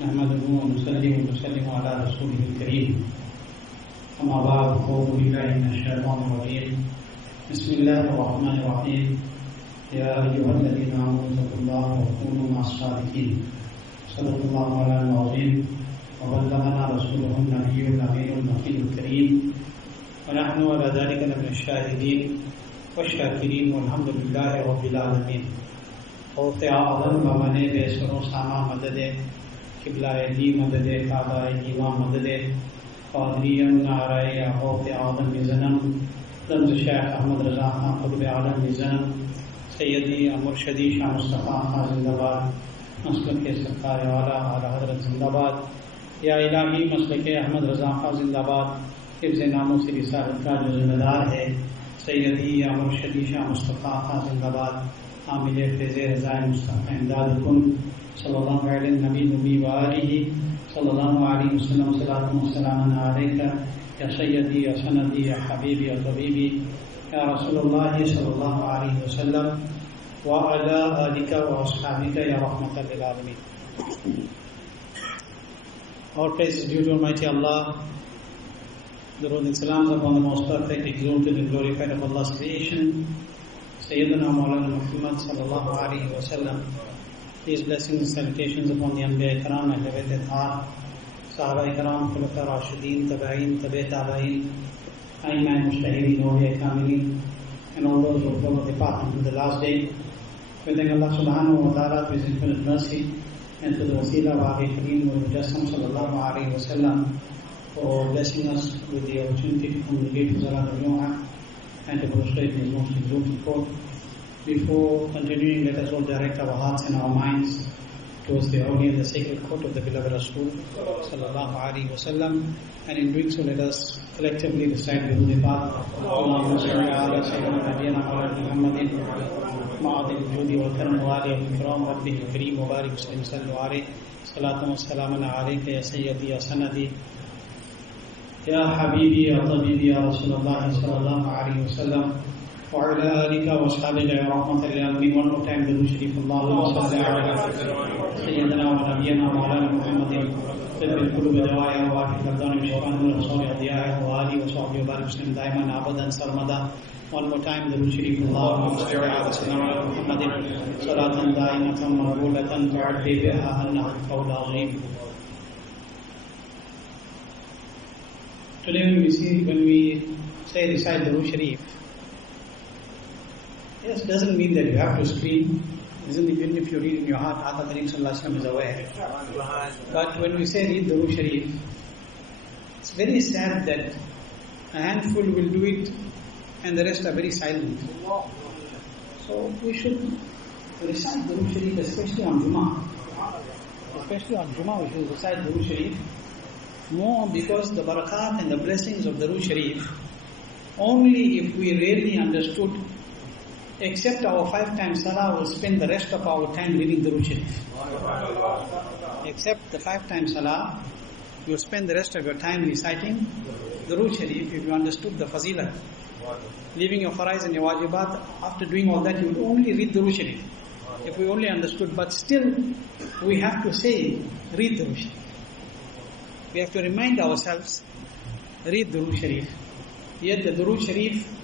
नहमदुहु व नुसल्लिमु अला रसूलिहिल करीम। अम्मा बाद, अऊज़ु बिल्लाहि मिनश शैतानिर रजीम। बिस्मिल्लाहिर रहमानिर रहीम। या अय्युहल्लज़ीना आमनु तक़ुल्लाह व कूनू मअस-सादिक़ीन। सल्लल्लाहु अलैहि वसल्लम व बल्लगना रसूलुहुन नबिyyुल अमीनुल मकीनुल करीम व नहनु अला ज़ालिका लमिनश शाहिदीन वश्शाकिरीन वल्हम्दुलिल्लाहि रब्बिल आलमीन। ग़ौसे आज़म बमने बेसरो सामा मददे क़िबला दी मददे काबा ईवा मददे क़ादरियन नाराए ग़ौसे आज़म निज़नम रमज़ शेख अहमद रज़ा खान क़ुतब आलम निज़नम सैयदी मुर्शदी शाह मुस्तफ़ा खान ज़िंदाबाद। मसलक सरकार आला आला हज़रत ज़िंदाबाद। या इलाही मसलक अहमद रज़ा खान ज़िंदाबाद। हिफ्ज़ नामों से रिसालत का जो ज़िम्मेदार है सैयदी या मुर्शदी शाह मुस्तफ़ा खान ज़िंदाबाद। आमिल फैज़ रज़ाए मुस्तफ़ा इमदादुकुम सल्लल्लाहु अलैहि नबी नबी व आलिहि सल्लल्लाहु अलैहि वसल्लम। सलातु व सलामुन अलैका या सय्यदी या सनदी या हबीबी या तबीबी या रसूलुल्लाह सल्लल्लाहु अलैहि वसल्लम व अला आलिका व अस्हाबिका या रहमतल लिल आलमीन। All praise is due to Almighty Allah. The Lord and salams upon the most perfect, exalted and glorified of Allah's creation, Sayyidina Mawlana Muhammad sallallahu alaihi wasallam. These blessings and salutations upon the Anbiya Ikram, Ahli Ithar, Sahaba Ikram, Khulafa Rashideen, Tabi'in, Tabi' Tabi'in, Aimman, Mujtahideen, Noori, Kamilin, and all those who follow the path until the last day. We thank Allah subhanahu wa ta'ala for His infinite mercy and to the wasila of Abi Kareem wa Mujassam sallallahu alaihi wasallam for blessing us with the opportunity to congregate for Salat al-Jumu'ah and to prostrate in His most exalted court. Before continuing, let us all direct our hearts and our minds towards the holy and the sacred court of the beloved Rasul sallallahu alaihi wasallam, and in doing so let us collectively recite the Holy Path. Allahumma salli ala sayyidina nabiyyina Muhammadin ma'adil wujudi wal karam wa alihi al-kiram rabbihil kareem wa barik sallim sallu alayhi salatu wa salamun alayka ya sayyidi ya sanadi ya habibi ya tabibi ya Rasulullah sallallahu alaihi wasallam وعلى آلك وأصحابك يا رحمة للعالمين. One more time, Durood Sharif. Allahumma salli ala sayyidina wa nabiyyina Mawlana Muhammadin طب القلوب دواء وعافية الأبدان وشفاء الأبصار أضياء وآله وصحبه وبارك وسلم دائما أبدا سرمدا. One more time, Durood Sharif. Allahumma salli ala sayyidina Muhammadin صلاة دائمة مقبولة تعدي بها أنها القول العظيم. Today when we say recite Durood Sharif, yes, doesn't mean that you have to scream. Isn't it? Even if you read in your heart, Ata Kareem Sallallahu Alaihi Wasallam is aware. But when we say read Durood Sharif, it's very sad that a handful will do it and the rest are very silent. So we should recite Durood Sharif, especially on Jummah. Especially on Jummah, we should recite Durood Sharif more, because the barakat and the blessings of Durood Sharif, only if we really understood. Except our 5 times salah, will spend the rest of our time reading Durood Sharif. Except the 5 times salah, you will spend the rest of your time reciting Durood Sharif if you understood the fazilah. Leaving your farais and your wajibat, after doing all that, you will only read Durood Sharif. If we only understood, but still, we have to say, read Durood Sharif. We have to remind ourselves, read Durood Sharif. Yet the Durood Sharif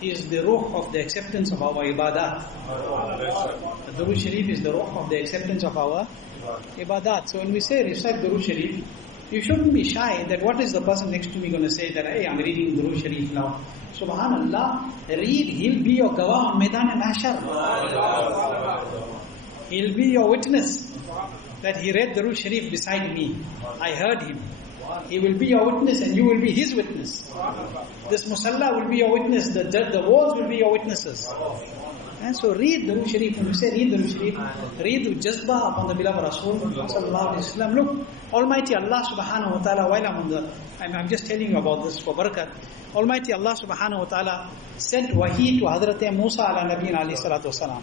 is the ruh of the acceptance of our ibadat. The Durood Sharif is the ruh of the acceptance of our ibadat. So when we say recite Durood Sharif, you shouldn't be shy that what is the person next to me going to say that, hey, I'm reading Durood Sharif now. Subhanallah, read, he'll be your gawah on Maidan al-Mahshar. He'll be your witness that he read Durood Sharif beside me. I heard him. He will be your witness and you will be his witness. This musalla will be your witness, the walls will be your witnesses. And so read Durood Sharif. When you say read Durood Sharif, read with jazba upon the beloved Rasul sallallahu alaihi wasallam. Look, Almighty Allah subhanahu wa ta'ala, while I'm just telling you about this for barakat, Almighty Allah subhanahu wa ta'ala sent wahi to Hazrat Musa ala Nabiyina alayhi salatu wasalam.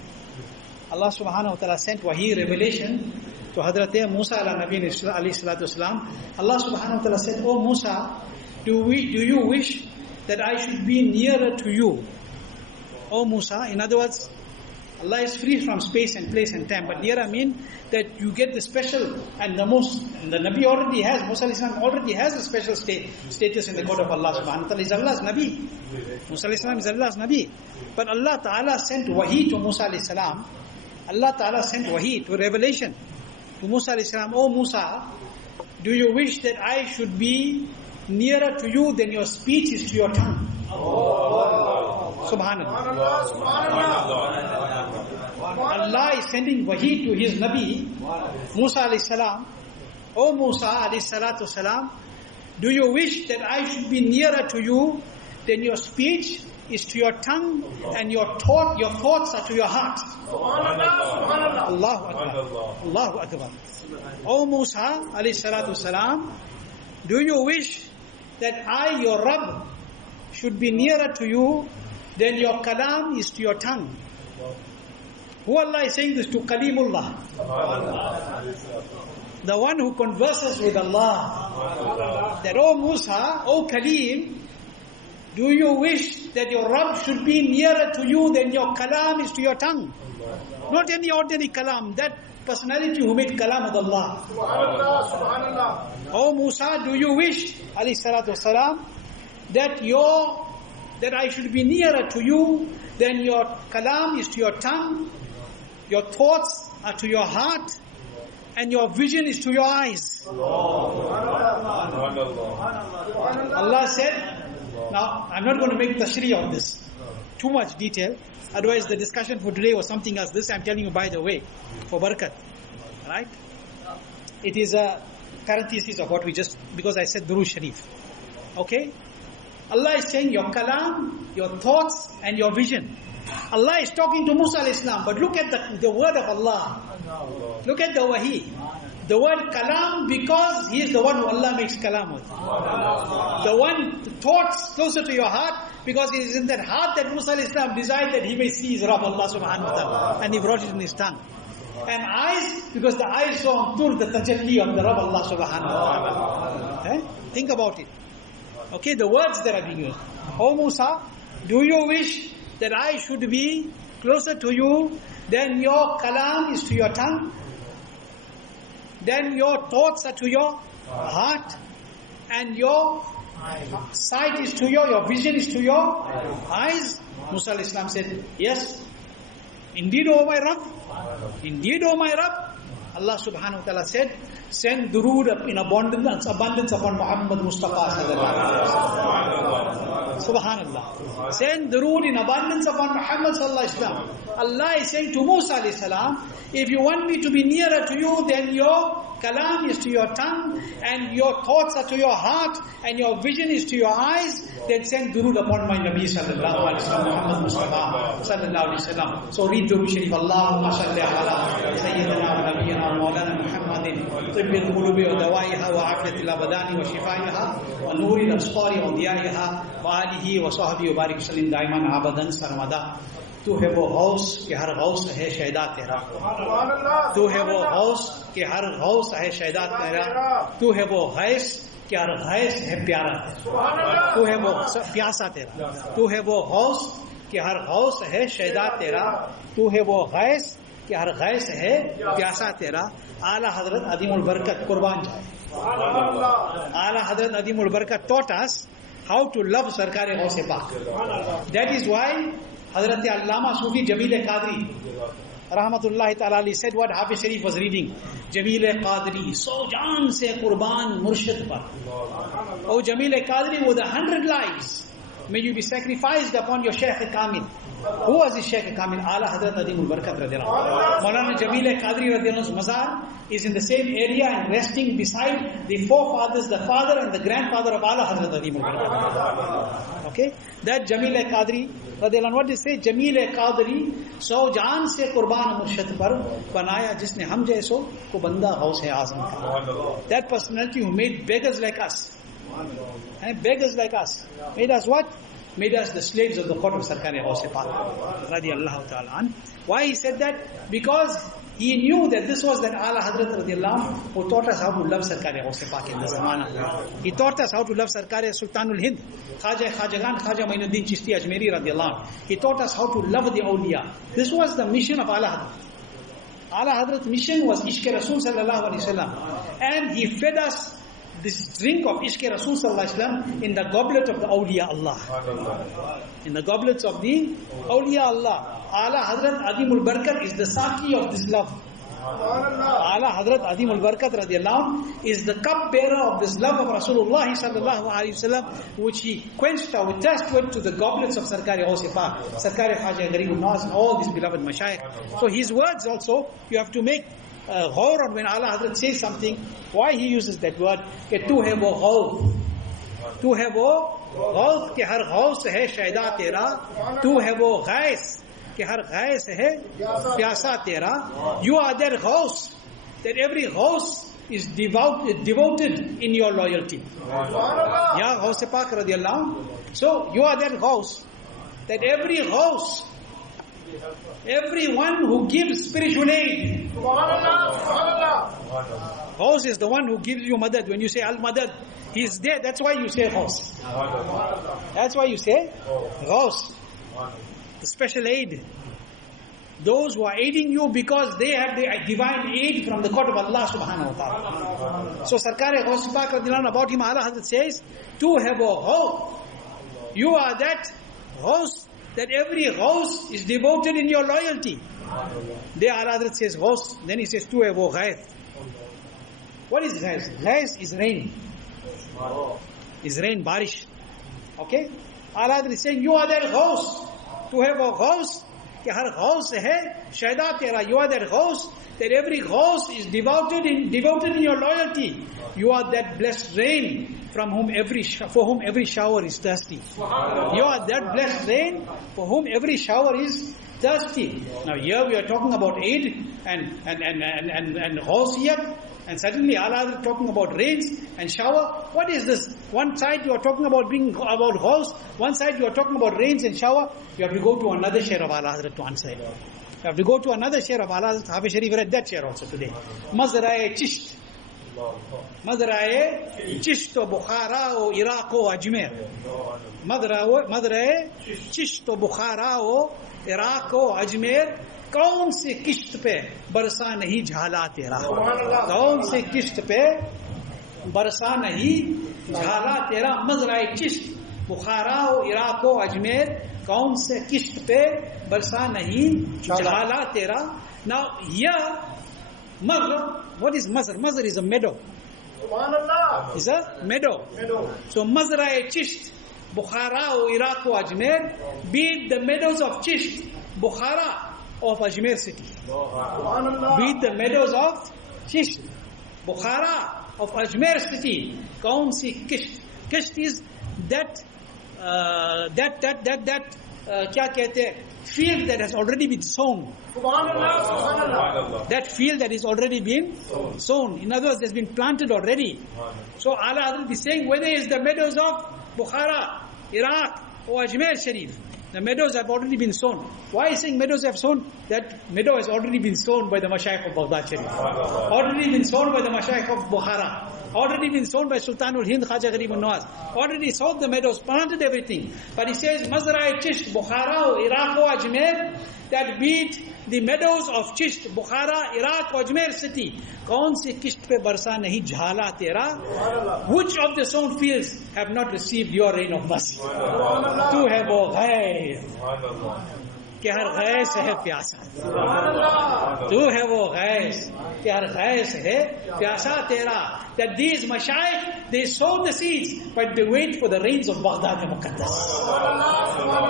Allah subhanahu wa ta'ala sent wahi, revelation, to Hazrat Musa ala Nabiyina alayhi salatu wasalam. Allah subhanahu wa ta'ala said, "Oh Musa, do you wish that I should be nearer to you?" Oh Musa, in other words, Allah is free from space and place and time, but nearer mean that you get the special and the most, and the Nabi already has, Musa alayhi salam already has a special status in the court of Allah subhanahu wa ta'ala. Is Allah's Nabi. Musa alayhi salam is Allah's Nabi. But Allah ta'ala sent wahi to Musa alayhi salam. Allah ta'ala sent wahi to revelation to Musa alayhi salam. Oh Musa, do you wish that I should be nearer to you than your speech is to your tongue? Subhanallah. Allah is sending wahi to His Nabi, Musa alayhi salam. Oh Musa alayhi salatu salam, do you wish that I should be nearer to you than your speech is to your tongue and your thoughts are to your heart? Allahu Akbar. Allahu Akbar. Oh Musa alayhi salatu salam, do you wish that I, your Rabb, should be nearer to you than your kalam is to your tongue? Who Allah is saying this to? Kalimullah. The one who converses with Allah. That, oh Musa, oh Kalim, do you wish that your Rabb should be nearer to you than your kalam is to your tongue? Not any ordinary kalam, that personality who made kalam with Allah. Oh Musa, do you wish, alayhi salatu wasalam, that I should be nearer to you than your kalam is to your tongue, your thoughts are to your heart, and your vision is to your eyes? Allah said, now I'm not going to make tashri of this, too much detail, otherwise the discussion for today was something else. This I'm telling you by the way, for barakat, right? It is a parenthesis of what we just, because I said Durood Sharif. Okay? Allah is saying your kalam, your thoughts and your vision. Allah is talking to Musa alayhi salam, but look at the word of Allah. Look at the wahi. The word kalam, because he is the one who Allah makes kalam with. The one thoughts closer to your heart, because it is in that heart that Musa alayhi salam desired that he may see his Rabb Allah subhanahu wa ta'ala, and he brought it in his tongue. And eyes, because the eyes saw on tur the tajalli of the Rabb Allah subhanahu wa ta'ala. Think about it. Okay, the words that are being used. Oh Musa, do you wish that I should be closer to you than your kalam is to your tongue? Then your thoughts are to your heart, and your sight is to your vision is to your eyes? Musa alayhi salam said, yes. Indeed, O my Rabb. Indeed, O my Rabb. Allah subhanahu wa ta'ala said, send durood in abundance upon Muhammad Mustafa sallallahu alaihi wasallam. Subhanallah. Send durood in abundance upon Muhammad sallallahu alaihi wasallam. Allah is saying to Musa alayhi salam, if you want me to be nearer to you, then your kalam is to your tongue, and your thoughts are to your heart, and your vision is to your eyes, then send durood upon my Nabi sallallahu alaihi wasallam, Muhammad Mustafa sallallahu alaihi wasallam. So read Durood Sharif. Allahumma salli ala Sayyidina wa Nabiyyina wa Maulana Muhammadin, tibbil qulubi wa dawaiha wa afiyatil abadani wa shifaiha wa nuri al-asfari wa diyaiha wa alihi wa sahbihi wa barik sallim daiman abadan sarmada. तू है वो गौस के हर गौस है शहदा तेरा, तू है वो गौस के हर गौस है शहदा तेरा, तू है वो गैस के हर गैस है प्यारा तेरा, तू है वो प्यासा तेरा, तू है वो गौस के हर गौस है शहदा तेरा, तू है वो गैस के हर गैस है प्यासा तेरा. आला हजरत अदीमुल बरकत कुर्बान जाए. आला हजरत अदीमुल बरकत taught us how to love Sarkar Ghaus Pak. That is why HAZRAT Allama Sufi Jameel Qadri Rahmatullahi Ta'ala said what Hafiz Sharif was reading. Jameel Qadri, so jaan se qurban murshid par. Oh Jameel Qadri, with 100 lives, may you be sacrificed upon your Shaykh Kamil. Who was his Shaykh Kamil? Ala Hazrat Adimul Barakat radiyallahu anhu. Maulana Jameel Qadri radiyallahu anhu's mazar is in the same area and resting beside the forefathers, the father and the grandfather of Ala Hazrat Adimul Barakat. Okay? That Jameel Qadri radiyallahu anhu, what they say? Jameel Qadri, so jaan se qurban murshid par banaya jisne hum jaiso ko banda Ghaus Azam ka. That personality who made beggars like us. And beggars like us. Made us what? Made us the slaves of the court of Sarkar Ghaus Pak radiyallahu ta'ala an. Why he said that? Because He knew that this was that Ala Hazrat radiallahu anhu who taught us how to love Sarkar-e Ghaus Pak in the Zamana. He taught us how to love Sarkar-e Sultanul Hind, Khaja Khajagan, Khaja Mainuddin Chishti Ajmeri radiallahu anhu. He taught us how to love the awliya. This was the mission of Ala Hazrat. Ala Hazrat's mission was Ishq Rasul sallallahu alayhi wasallam. And he fed us this drink of Ishq Rasul sallallahu alayhi wasallam in the goblet of the awliya Allah. In the goblets of the awliya Allah. Ala Hazrat Adimul Barakat is the saki of this love. Ala Hazrat Adimul Barakat radiallahu anhu is the cup-bearer of this love of Rasulullah sallallahu alayhi wasallam, which he quenched or tested to the goblets of Sarkar-e Ghaus Pak, Sarkar-e Khaja Garib Naz, and all these beloved mashayikh. So his words also, you have to make ghaur on when Ala Hazrat says something, why he uses that word, ke tu hai wo ghaur, tu hai wo ghaus, ke har ghaus hai shayda tera, tu hai wo ghais, कि हर gas है प्यासा तेरा. You are that ghaus, that every ghaus is devoted in your loyalty. Ya Ghaus Pak radiallahu anhu. So you are that ghaus, that every ghaus, everyone who gives spiritual aid. Ghaus is the one who gives you madad. When you say al-madad, he is there. That's why you say ghaus. That's why you say ghaus. The special aid. Those who are aiding you because they have the divine aid from the court of Allah subhanahu wa ta'ala. So Sarkar-e Ghaus Pak radiallahu anhu, about him Ala Hazrat says, Tu hai wo ghaus. You are that ghaus, that every ghaus is devoted in your loyalty. There Ala Hazrat says ghaus, then he says Tu hai wo ghais. What is ghais? Ghais is rain. Is rain, barish. Okay? Ala Hazrat is saying, you are that ghaus. To have a ghaus, कि हर गौस है शैदा तेरा. You are that ghaus, that every ghaus is devoted in your loyalty. You are that blessed rain for whom every shower is thirsty. You are that blessed rain for whom every shower is thirsty. Now here we are talking about aid and ghausiyat, and suddenly Allah is talking about rains and shower. What is this? One side you are talking about about ghaus, one side you are talking about rains and shower. You have to go to another share of Allah to answer it. You have to go to another share of Allah. Hafiz Sharif read that share also today. Mazrae Chisht. Mazrae Chisht o Bukhara o Iraq o Ajmer. Mazrae Chisht o Bukhara o Iraq o Ajmer. कौन से किश्त पे बरसा नहीं झाला तेरा. कौन से किश्त पे बरसा नहीं झाला तेरा. मजराए चिश्त बुखारा हो इराक हो अजमेर. कौन से किश्त पे बरसा नहीं झाला तेरा. Now here Mazr, what is Mazr? Mazr is a meadow. Is a meadow. So Mazrae Chisht Bukhara o Iraq o Ajmer, be it the meadows of Chisht, Bukhara of Ajmer city, be it the meadows of Chisht, Bukhara of Ajmer city. Kaun si Kisht. Kisht is that kya kehte hai, field that has already been sown. That field that is already been sown. In other words, has been planted already. So Allah Hazrat is saying, whether it's the meadows of Bukhara, Iraq or Ajmer Sharif, the meadows have already been sown. Why is saying meadows have sown? That meadow has already been sown by the Mashayikh of Baghdad Sharif. Already been sown by the Mashayikh of Bukhara. Already been sown by Sultanul Hind, Khaja Garib Naz. Already sowed the meadows, planted everything. But he says, Mazra'i Chisht, Bukhara, Iraq, Ajmer, that beat the meadows of Chisht, Bukhara, Iraq, Ajmer city. Kaun se kisht pe barsa nahi jhala tera. Which of the sown fields have not received your rain of mercy? Tu hai wo ghais, कि हर gas है प्यासा. तू है वो gas कि हर gas है प्यासा तेरा. That these mashayikh, they sow the seeds, but they wait for the rains of Baghdad Muqaddas.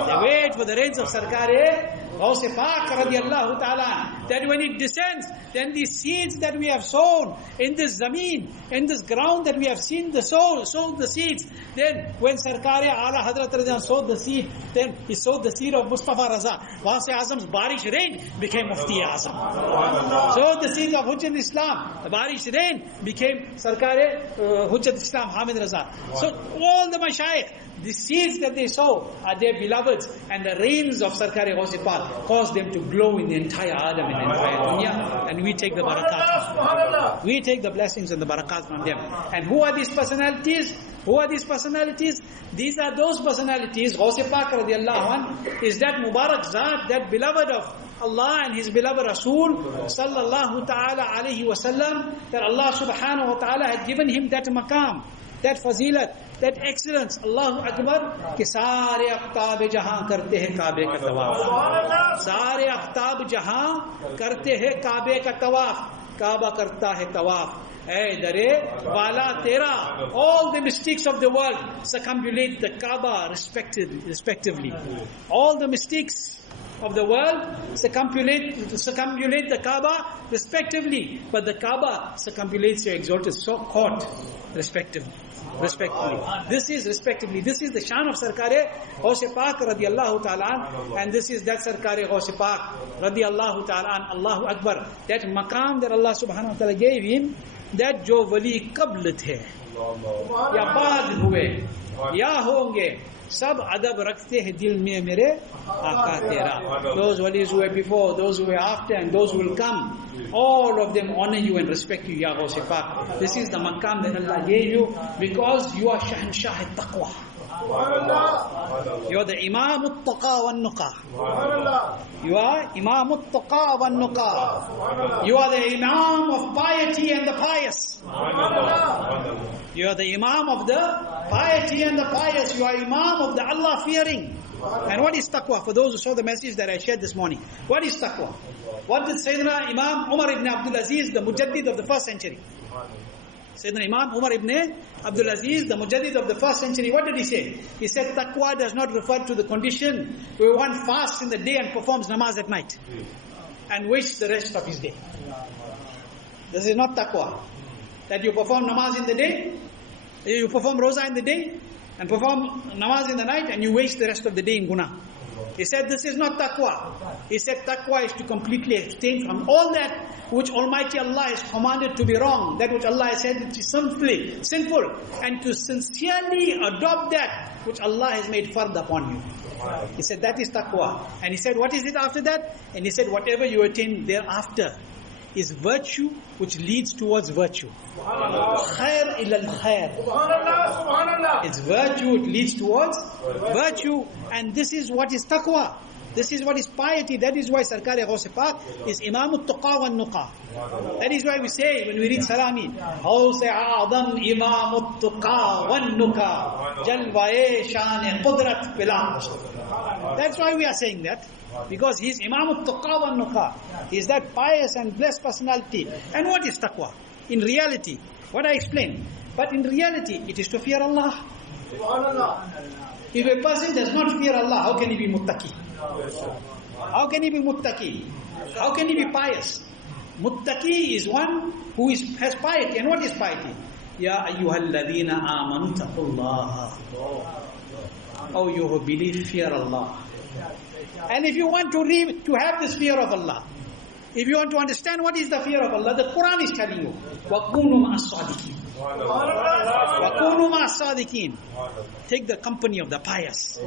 They wait for the rains of Sarkar-e Ghaus Pak radiallahu ta'ala. That when it descends, then the seeds that we have sown in this zameen, in this ground that we have seen the sown the seeds, then when Sarkar-e Ala Hazrat radiallahu sowed the seed, then he sowed the seed of Mustafa Raza. Wahan se Azam's barish rain became Mufti Azam. So the seeds of Hujjat Islam, the barish rain became Sarkar-e Hujjat Islam Hamid Raza. So all the mashayikh, the seeds that they sow are their beloveds, and the rains of Sarkar-e Ghaus Pak cause them to glow in the entire Adam. in the entire dunya, and we take the barakat from them. We take the blessings and the barakat from them. And who are these personalities? Who are these personalities? These are those personalities. Ghaus Pak radiallahu anh is that Mubarak Zat, that beloved of Allah and His beloved Rasul sallallahu ta'ala alayhi wasallam, that Allah subhanahu wa ta'ala had given him that maqam, that fazilat, that excellence. Allahu Akbar, कि सारे अफ्ताब जहां करते हैं काबे का तवाफ, सारे अफ्ताब जहां करते हैं काबे का तवाफ, काबा करता है तवाफ. Hey, dare, wala tera. All the mystics of the world circumambulate the Kaaba respectively. All the mystics of the world circumambulate the Kaaba respectively. But the Kaaba circumambulates your exalted court respectively. This is respectively. This is the shan of Sarkar Ghaus Pak radiallahu ta'ala, and this is that Sarkar Ghaus Pak radiallahu ta'ala. Allahu Akbar. That maqam that Allah subhanahu wa ta'ala gave him, that जो वली कब्ल थे या बाद हुए या होंगे, सब अदब रखते हैं दिल में मेरे आका तेरा. Those walis who were before, those who were after, and those who will come, all of them honor you and respect you, Ya Ghaus Pak. This is the maqam that Allah gave you because you are Shahanshah al-Taqwa. You are the Imam al-Taqa wal-Nuqa. You are Imam al-Taqa wal-Nuqa. You are the Imam of piety and the pious. You are the Imam of the piety and the pious. You are Imam of the Allah fearing. And what is taqwa? For those who saw the message that I shared this morning, what is taqwa? What did Sayyidina Imam Umar ibn Abdul Aziz, the Mujaddid of the first century, Sayyidina Imam Umar ibn Abdul Aziz, the Mujaddid of the first century, what did he say? He said taqwa does not refer to the condition where one fasts in the day and performs namaz at night and wastes the rest of his day. This is not taqwa. That you perform namaz in the day, you perform roza in the day and perform namaz in the night, and you waste the rest of the day in guna. He said this is not taqwa. He said taqwa is to completely abstain from all that which Almighty Allah has commanded to be wrong, that which Allah has said is sinful, and to sincerely adopt that which Allah has made fard upon you. He said that is taqwa. And he said what is it after that? And he said whatever you attain thereafter is virtue which leads towards virtue. Khair ila al-khair. It's virtue, it leads towards virtue, and this is what is taqwa. This is what is piety. That is why Sarkar Ghaus Pak is Imam al-Tuqa wal-Nuqa. That is why we say when we read Salami, Ghaus Azam Imam al-Tuqa wal-Nuqa, Jalwae Shan Qudrat Bila. That's why we are saying that. Because he is Imam al-Tuqa wal-Nuqa. He is that pious and blessed personality. And what is taqwa? In reality, what I explained. But in reality, it is to fear Allah. If a person does not fear Allah, how can he be muttaqi? How can he be muttaqi? How can he be pious? Muttaqi is one who has piety. And what is piety? Ya ayyuhalladhina amanu taqullaha. Oh, you who believe, fear Allah. And if you want to have this fear of Allah, if you want to understand what is the fear of Allah, the Quran is telling you, وَكُونُوا مَعَ الصَّادِقِينَ. وَكُونُوا مَعَ الصَّادِقِينَ. Take the company of the pious.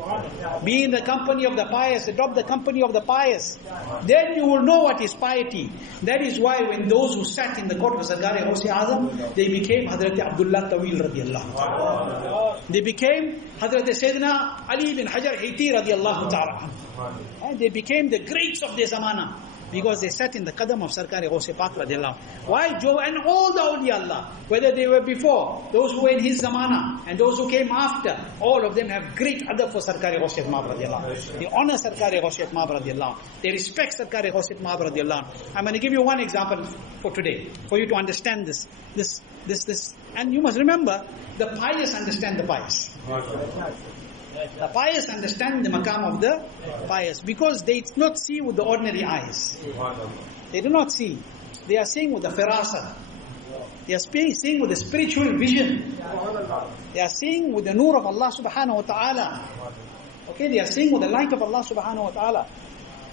Be in the company of the pious. Adopt the company of the pious. Then you will know what is piety. That is why when those who sat in the court of Sarkar Ghaus Azam, they became HAZRAT Abdullah Tawil radiallahu ta'ala. They became HAZRAT Sayyidina Ali bin Hajar Haiti radiallahu ta'ala. And they became the greats of their zamana, because they sat in the qadam of Sarkar Ghaus Pak radiallahu. Why? And all the awliya Allah, whether they were before, those who were in his zamana, and those who came after, all of them have great adab for Sarkar Ghaus Pak radiallahu. They honor Sarkar Ghaus Pak radiallahu. They respect Sarkar Ghaus Pak radiallahu. I'm going to give you one example for today, for you to understand this. And you must remember, the pious understand the pious. The pious understand the maqam of the pious, because they do not see with the ordinary eyes. They do not see. They are seeing with the firasa. They are seeing with the spiritual vision. They are seeing with the nur of Allah subhanahu wa ta'ala. Okay, they are seeing with the light of Allah subhanahu wa ta'ala.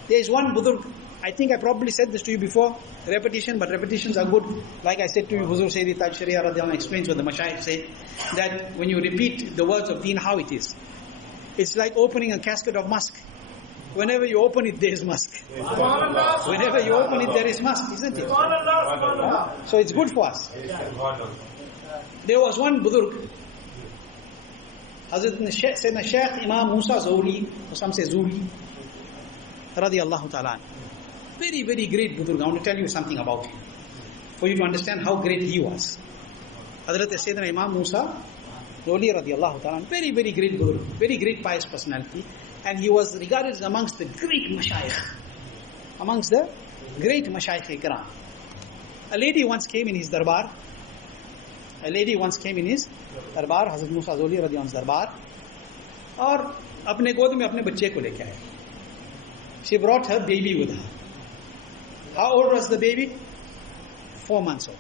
There is one Budur, I think I probably said this to you before, repetition, but repetitions are good. Like I said to you, Huzur Sayyidi Tajushariah radiallahu explains what the Mashayikh say, that when you repeat the words of deen, how it is. It's like opening a casket of musk. Whenever you open it, there is musk. Whenever you open it, there is musk, isn't it? So it's good for us. There was one Budurg, Hazrat Sayyidina Shaykh Imam Musa Zawli, or some say Zuli, radiyallahu ta'ala. Very, very great Budurg. I want to tell you something about him, for you to understand how great he was. Hazrat Sayyidina Imam Musa Zawli radiyallahu ta'ala, very, very great Budurg, very great pious personality. And he was regarded as amongst the great mashayikh. Amongst the great mashayikh ikram. A lady once came in his darbar. Hazrat Musa Zawli radiyallahu anhu's darbar. और अपने गोद में अपने बच्चे को लेके आए. She brought her baby with her. How old was the baby? 4 months old.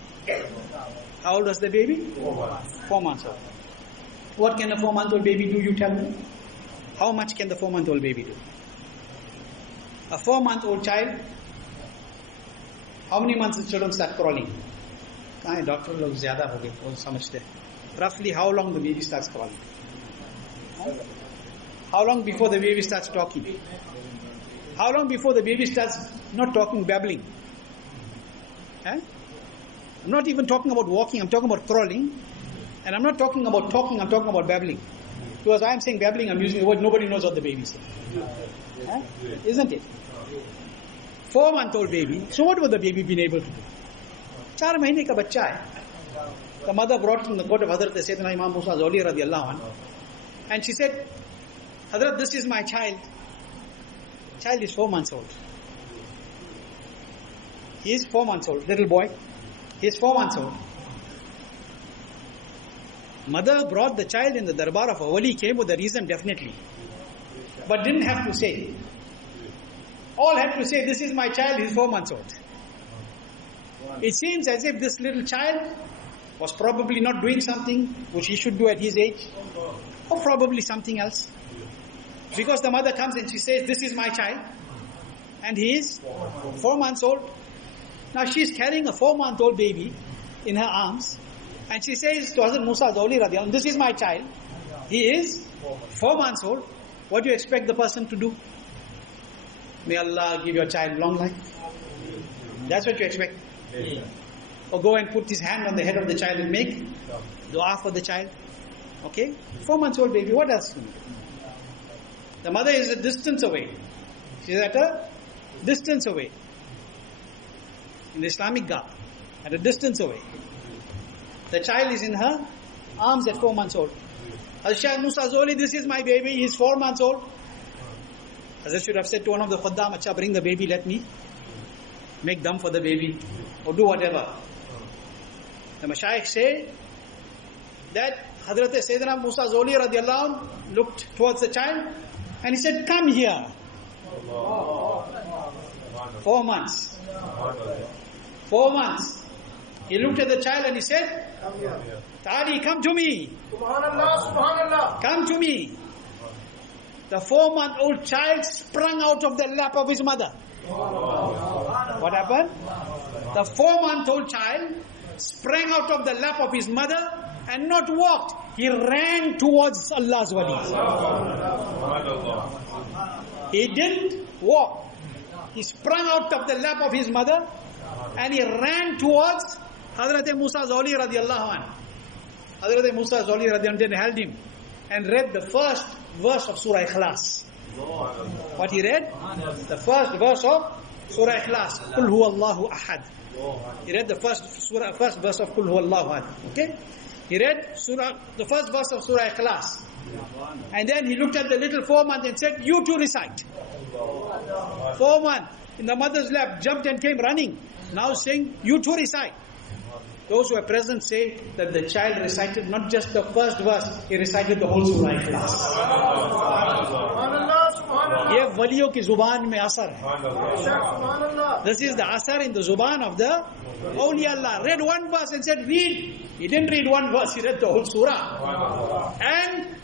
How old was the baby? 4 months old. What can a 4-month-old baby do, you tell me? How much can the 4-month-old baby do? A 4-month-old child, how many months the children start crawling? कहाँ है doctor लोग ज़्यादा हो गए वो समझते हैं. Roughly how long the baby starts crawling? How long before the baby starts talking? How long before the baby starts not talking, babbling? I'm not even talking about walking, I'm talking about crawling. And I'm not talking about talking, I'm talking about babbling. Because I am saying babbling, I'm using the word, nobody knows what the baby is saying. Isn't it? 4-month-old baby. So what would the baby been able to do? 4 mahine ka bachcha hai. The mother brought from the court of Hazrat Sayyidina Imam Musa Zawli radiyallahu anhu. And she said, Hazrat, this is my child. Child is 4 months old. He is 4 months old, little boy. He is 4 months old. Mother brought the child in the darbar of a wali, came with a reason definitely. But didn't have to say. All had to say, this is my child, he is 4 months old. It seems as if this little child was probably not doing something which he should do at his age. Or probably something else. Because the mother comes and she says, this is my child. And he is 4 months old. Now she is carrying a 4-month-old baby in her arms. And she says to Hazrat Musa Zawli radiyallahu anhu, this is my child. He is 4 months old. What do you expect the person to do? May Allah give your child long life. That's what you expect. Or go and put his hand on the head of the child and make dua for the child. Okay? 4 months old baby, what else? The mother is a distance away. She is at a distance away. In the Islamic garb. At a distance away. The child is in her arms at 4 months old. Hazrat Musa Zawli, this is my baby, he is 4 months old. Hazrat should have said to one of the khuddam, Acha, bring the baby, let me make dam for the baby. Or do whatever. The mashayikh say that Hazrat Sayyidina Musa Zawli radiyallahu anhu looked towards the child and he said, come here. 4 months. 4 months. He looked at the child and he said, Tari, come to me. Come to me. The 4-month-old child sprung out of the lap of his mother. What happened? The 4-month-old child sprang out of the lap of his mother and not walked. He ran towards Allah's wali. He didn't walk. He sprang out of the lap of his mother and he ran towards Hazrat Musa Zawli radiyallahu anhu. Hazrat Musa Zawli radiyallahu anhu held him and read the first verse of Surah Ikhlas. What he read? The first verse of Surah Ikhlas. Qul huwallahu ahad. He read the first verse of Qul huwallahu ahad. Okay? He read the first verse of Surah Ikhlas. And then he looked at the little 4-month and said, you too recite. 4 months in the mother's lap, jumped and came running. Now saying, you too recite. Those who are present say that the child recited not just the first verse, he recited the whole Surah Ikhlas. Ye waliyon ki zuban mein asar hai. This is the asar in the zuban of the awliya Allah. Read one verse and said, read. He didn't read one verse, he read the whole surah. And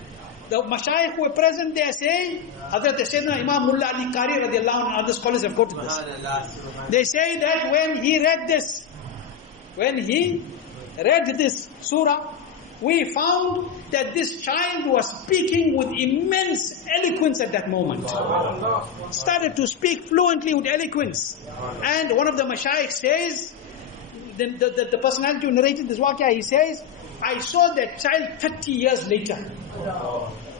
the mashayikh who were present there say, Hazrat Sayyidina Imam Al-Qaadiri radiallahu anhu, other scholars have quoted this. They say that when he read this surah, we found that this child was speaking with immense eloquence at that moment. Started to speak fluently with eloquence. And one of the mashayikh says, the personality who narrated this waqia, he says, I saw that child 30 years later.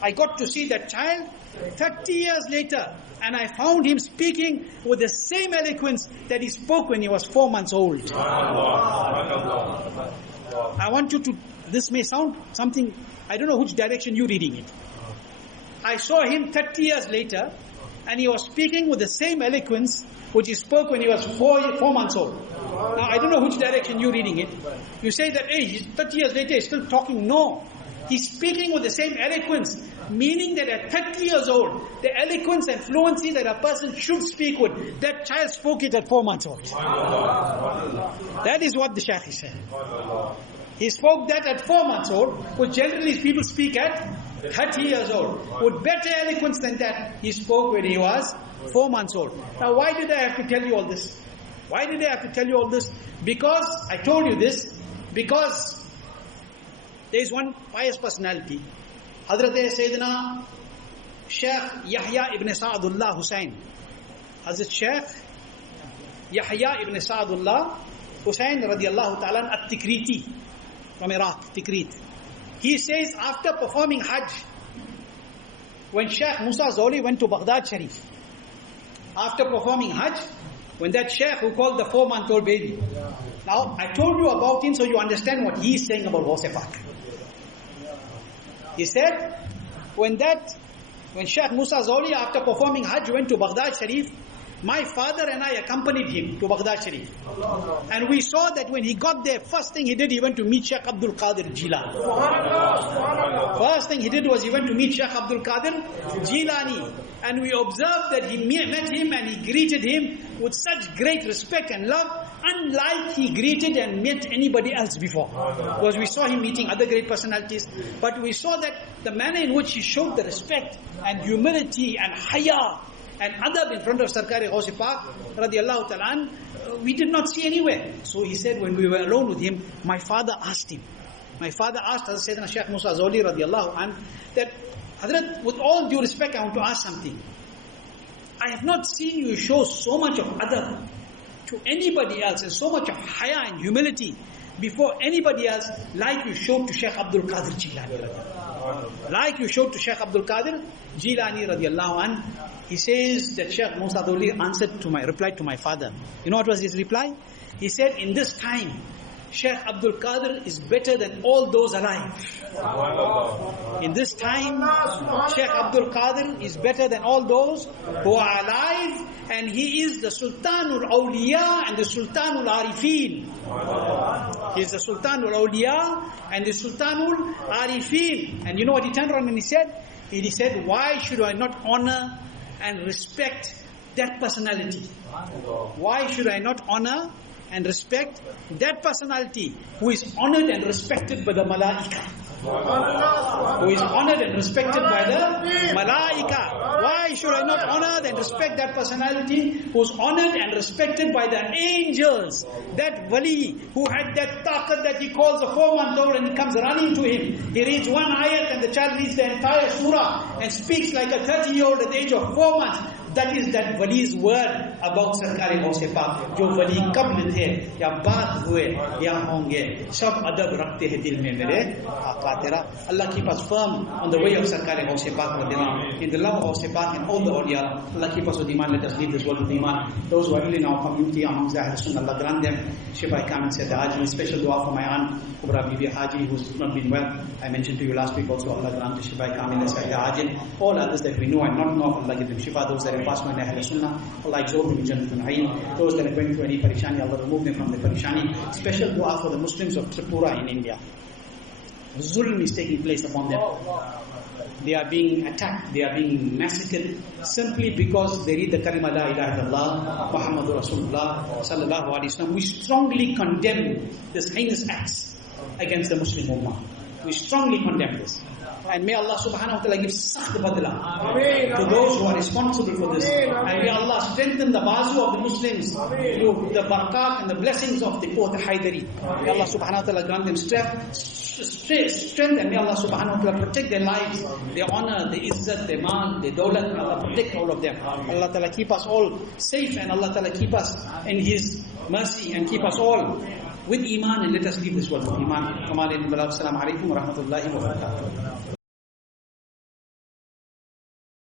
I got to see that child 30 years later, and I found him speaking with the same eloquence that he spoke when he was 4 months old. I want you to, this may sound something, I don't know which direction you're reading it. I saw him 30 years later, and he was speaking with the same eloquence which he spoke when he was 4 months old. Now, I don't know which direction you're reading it. You say that, hey, he's 30 years later, he's still talking. No. He's speaking with the same eloquence, meaning that at 30 years old, the eloquence and fluency that a person should speak with, that child spoke it at 4 months old. That is what the Shaykh is saying. He spoke that at 4 months old, which generally people speak at 30 years old. With better eloquence than that, he spoke when he was 4 months old. Now, why did I have to tell you all this? Why did I have to tell you all this? Because, I told you this, because there is one pious personality, Hazrat Sayyidina Shaykh Yahya ibn Sa'adullah Hussain. Hazrat Shaykh Yahya ibn Sa'adullah Hussain radiyallahu ta'ala at-Tikriti, from Iraq, Tikrit. He says after performing Hajj, when Shaykh Musa Zawli went to Baghdad Sharif, after performing Hajj, when that Shaykh who called the 4-month-old baby, now I told you about him so you understand what he is saying about Ghaus Pak. He said, when Shaykh Musa Zawli after performing Hajj went to Baghdad Sharif, my father and I accompanied him to Baghdad Sharif. And we saw that when he got there, first thing he did, he went to meet Shaykh Al-Qaadiri Jilani. First thing he did was he went to meet Shaykh Al-Qaadiri Jilani. And we observed that he met him and he greeted him with such great respect and love, unlike he greeted and met anybody else before. Because we saw him meeting other great personalities, but we saw that the manner in which he showed the respect and humility and haya and adab in front of Sarkar-e Ghaus Pak radiyallahu ta'ala, we did not see anywhere. So he said when we were alone with him, my father asked Hazrat Sayyidina Shaykh Musa Zawli radiyallahu anhu that, Hazrat, with all due respect, I want to ask something. I have not seen you show so much of adab to anybody else and so much of haya and humility before anybody else like you showed to Shaykh Abdul Qadir Jilani. Like you showed to Shaykh Abdul Qadir Jilani radiyallahu anhu. He says that Shaykh Musa Zawli replied to my father. You know what was his reply? He said, in this time, Shaykh Abdul Qadir is better than all those alive. In this time, Shaykh Abdul Qadir is better than all those who are alive, and he is the Sultanul Awliya and the Sultanul Arifin. He is the Sultanul Awliya and the Sultanul Arifin. And you know what he turned around and he said? He said, why should I not honor and respect that personality? Why should I not honor and respect that personality who is honored and respected by the Malaika? Who is honored and respected by the Malaika. Why should I not honor and respect that personality who is honored and respected by the angels? That wali who had that taqat that he calls a 4-month-old and he comes running to him. He reads one ayat and the child reads the entire surah and speaks like a 30-year-old at the age of 4 months. That is that wali's word about Sarkar-e Ghaus Pak. Jo wali qabl the, ya baad hue, ya honge, sab adab rakhte hai dil mein mere Aqa tera. Allah keep us firm on the way of Sarkar-e Ghaus Pak, in the love of Ghaus Pak and all the awliya. Allah keep us with iman, let us leave this world with iman. Those who are ill in our community amongst the Ahl Sunnah, Allah grant them Shifa Kamil said Haji. Special dua for my aunt Kubra Bibi Haji, who's not been well. I mentioned to you last week also, Allah grant Shifa Kamil said Haji. All others that we know and not know, Allah give them Shifa. Those that passed by Ahl Sunnah, Allah exalt them in Jannatul Na'im. Those that are going through any parishani, Allah remove them from the parishani. Special dua for the Muslims of Tripura in India. Zulm is taking place upon them. They are being attacked, they are being massacred simply because they read the kalima la ilaha illallah Muhammadur Rasulullah sallallahu alaihi wasallam. We strongly condemn this heinous acts against the Muslim Ummah. We strongly condemn this. And may Allah subhanahu wa ta'ala give sakht badla to those who are responsible for this. And may Allah strengthen the bazu of the Muslims through the barakat and the blessings of the fourth Haydari. May Allah subhanahu wa ta'ala grant them strength, and may Allah subhanahu wa ta'ala protect their lives, their honor, their izzat, their mal, their dawlat. May Allah protect all of them. Allah ta'ala keep us all safe, and Allah ta'ala keep us in His mercy, and keep us all with iman, and let us leave this world with iman. Assalamu alaikum wa rahmatullahi wa barakatuh.